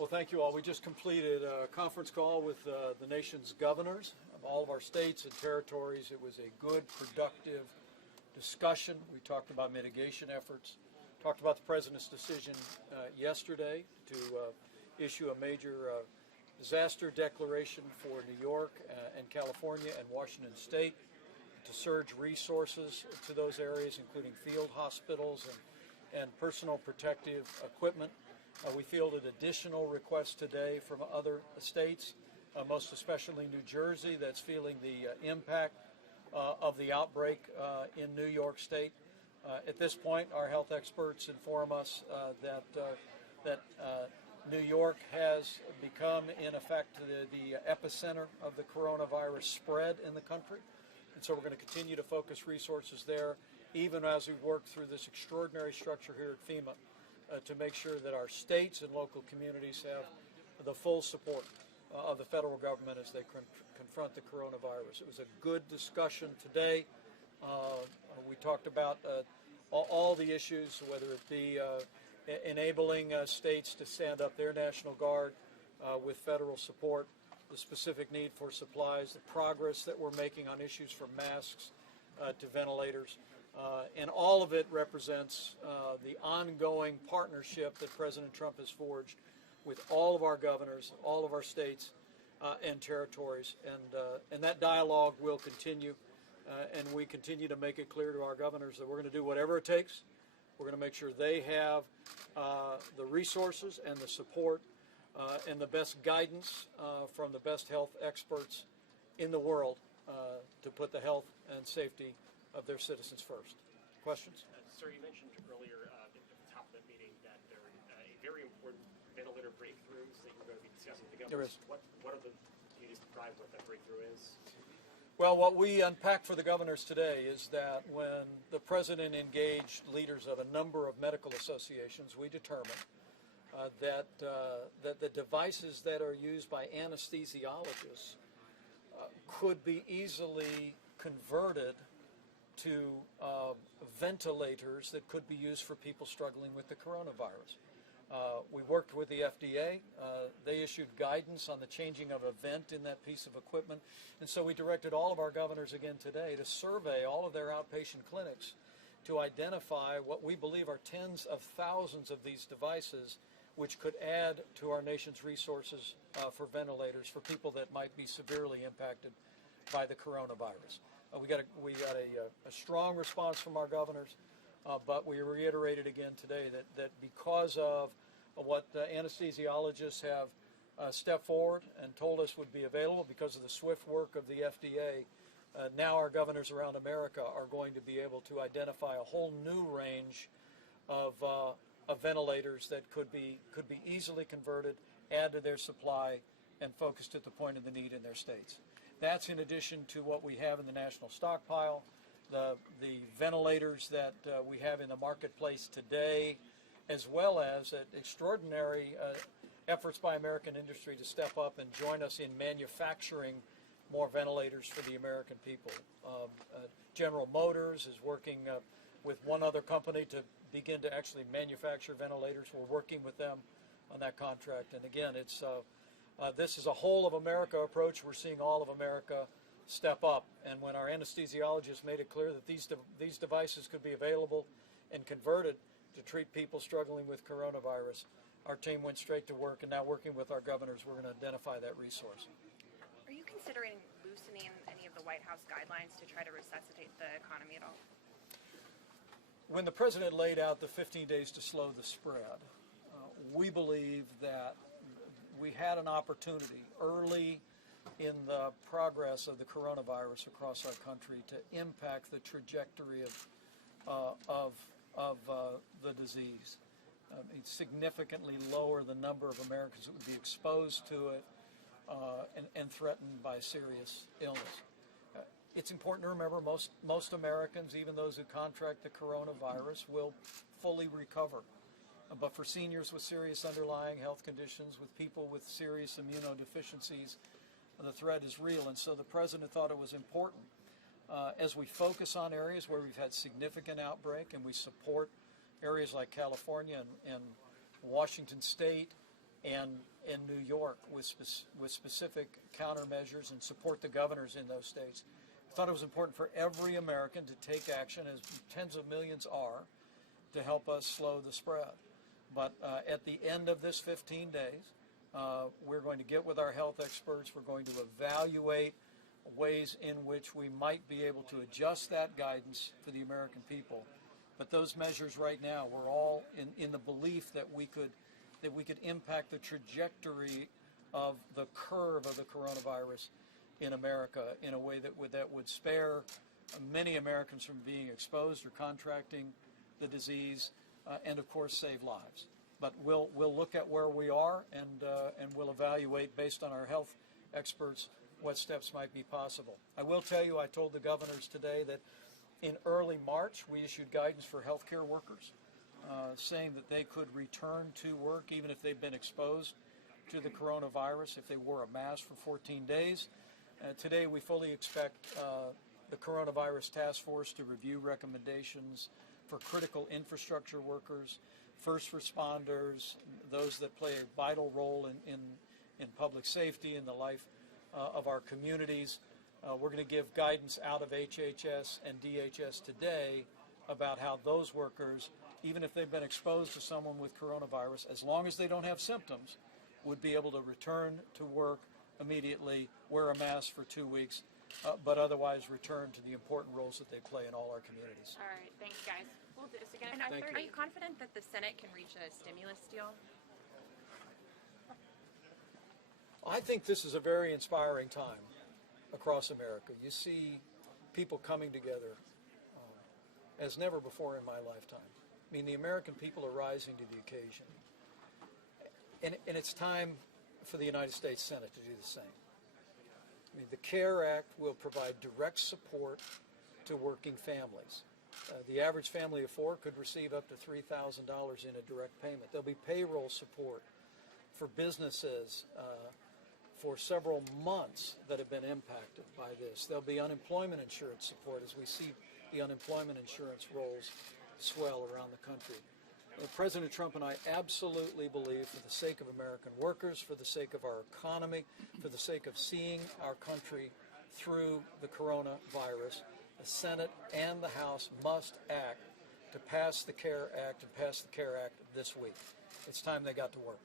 Well, thank you all. We just completed a conference call with the nation's governors of all of our states and territories. It was a good, productive discussion. We talked about mitigation efforts, talked about the President's decision yesterday to issue a major disaster declaration for New York and California and Washington State, to surge resources to those areas, including field hospitals and personal protective equipment. We fielded additional requests today from other states, most especially New Jersey, that's feeling the impact of the outbreak in New York State. At this point, our health experts inform us that New York has become, in effect, the epicenter of the coronavirus spread in the country. And so we're going to continue to focus resources there, even as we work through this extraordinary structure here at FEMA to make sure that our states and local communities have the full support of the federal government as they confront the coronavirus. It was a good discussion today. We talked about all the issues, whether it be enabling states to stand up their National Guard with federal support, the specific need for supplies, the progress that we're making on issues from masks to ventilators. And all of it represents the ongoing partnership that President Trump has forged with all of our governors, all of our states and territories. And that dialogue will continue. And we continue to make it clear to our governors that we're going to do whatever it takes. We're going to make sure they have the resources and the support and the best guidance from the best health experts in the world to put the health and safety of their citizens first. Questions? Sir, you mentioned earlier at the top of the meeting that there are very important ventilator breakthroughs that you're going to be discussing with the governors. There is. What are the, can you describe what that breakthrough is? Well, what we unpacked for the governors today is that when the President engaged leaders of a number of medical associations, we determined that the devices that are used by anesthesiologists could be easily converted to ventilators that could be used for people struggling with the coronavirus. We worked with the FDA. They issued guidance on the changing of a vent in that piece of equipment. And so we directed all of our governors again today to survey all of their outpatient clinics to identify what we believe are tens of thousands of these devices which could add to our nation's resources for ventilators for people that might be severely impacted by the coronavirus. We got a strong response from our governors, but we reiterated again today that because of what anesthesiologists have stepped forward and told us would be available, because of the swift work of the FDA, now our governors around America are going to be able to identify a whole new range of ventilators that could be easily converted, add to their supply, and focused at the point of the need in their states. That's in addition to what we have in the national stockpile, the ventilators that we have in the marketplace today, as well as extraordinary efforts by American industry to step up and join us in manufacturing more ventilators for the American people. General Motors is working with one other company to begin to actually manufacture ventilators. We're working with them on that contract. And again, it's this is a whole of America approach. We're seeing all of America step up. And when our anesthesiologists made it clear that these devices could be available and converted to treat people struggling with coronavirus, our team went straight to work, and now working with our governors, we're going to identify that resource. Are you considering loosening any of the White House guidelines to try to resuscitate the economy at all? When the President laid out the 15 days to slow the spread, we believe that we had an opportunity early in the progress of the coronavirus across our country to impact the trajectory of the disease. Significantly lower the number of Americans that would be exposed to it and threatened by serious illness. It's important to remember most Americans, even those who contract the coronavirus, will fully recover. But for seniors with serious underlying health conditions, with people with serious immunodeficiencies, the threat is real. And so the President thought it was important, as we focus on areas where we've had significant outbreak, and we support areas like California and Washington State and in New York with specific countermeasures and support the governors in those states. I thought it was important for every American to take action, as tens of millions are, to help us slow the spread. But at the end of this 15 days, we're going to get with our health experts. We're going to evaluate ways in which we might be able to adjust that guidance for the American people. But those measures right now, we're all in the belief that we could impact the trajectory of the curve of the coronavirus in America in a way that would spare many Americans from being exposed or contracting the disease, and of course save lives. But we'll look at where we are, and we'll evaluate based on our health experts what steps might be possible. I will tell you, I told the governors today that in early March we issued guidance for healthcare workers, saying that they could return to work even if they've been exposed to the coronavirus if they wore a mask for 14 days. Today we fully expect the coronavirus task force to review recommendations for critical infrastructure workers, first responders, those that play a vital role in public safety and the life of our communities. We're going to give guidance out of HHS and DHS today about how those workers, even if they've been exposed to someone with coronavirus, as long as they don't have symptoms, would be able to return to work immediately, wear a mask for 2 weeks, but otherwise return to the important roles that they play in all our communities. All right, thanks, guys. We'll do this again And at Thank 5:30. are you confident that the Senate can reach a stimulus deal? I think this is a very inspiring time across America. You see people coming together as never before in my lifetime. I mean, the American people are rising to the occasion. And it's time for the United States Senate to do the same. I mean, the CARE Act will provide direct support to working families. The average family of four could receive up to $3,000 in a direct payment. There'll be payroll support for businesses for several months that have been impacted by this. There'll be unemployment insurance support as we see the unemployment insurance rolls swell around the country. President Trump and I absolutely believe, for the sake of American workers, for the sake of our economy, for the sake of seeing our country through the coronavirus, the Senate and the House must act to pass the CARE Act and pass the CARE Act this week. It's time they got to work.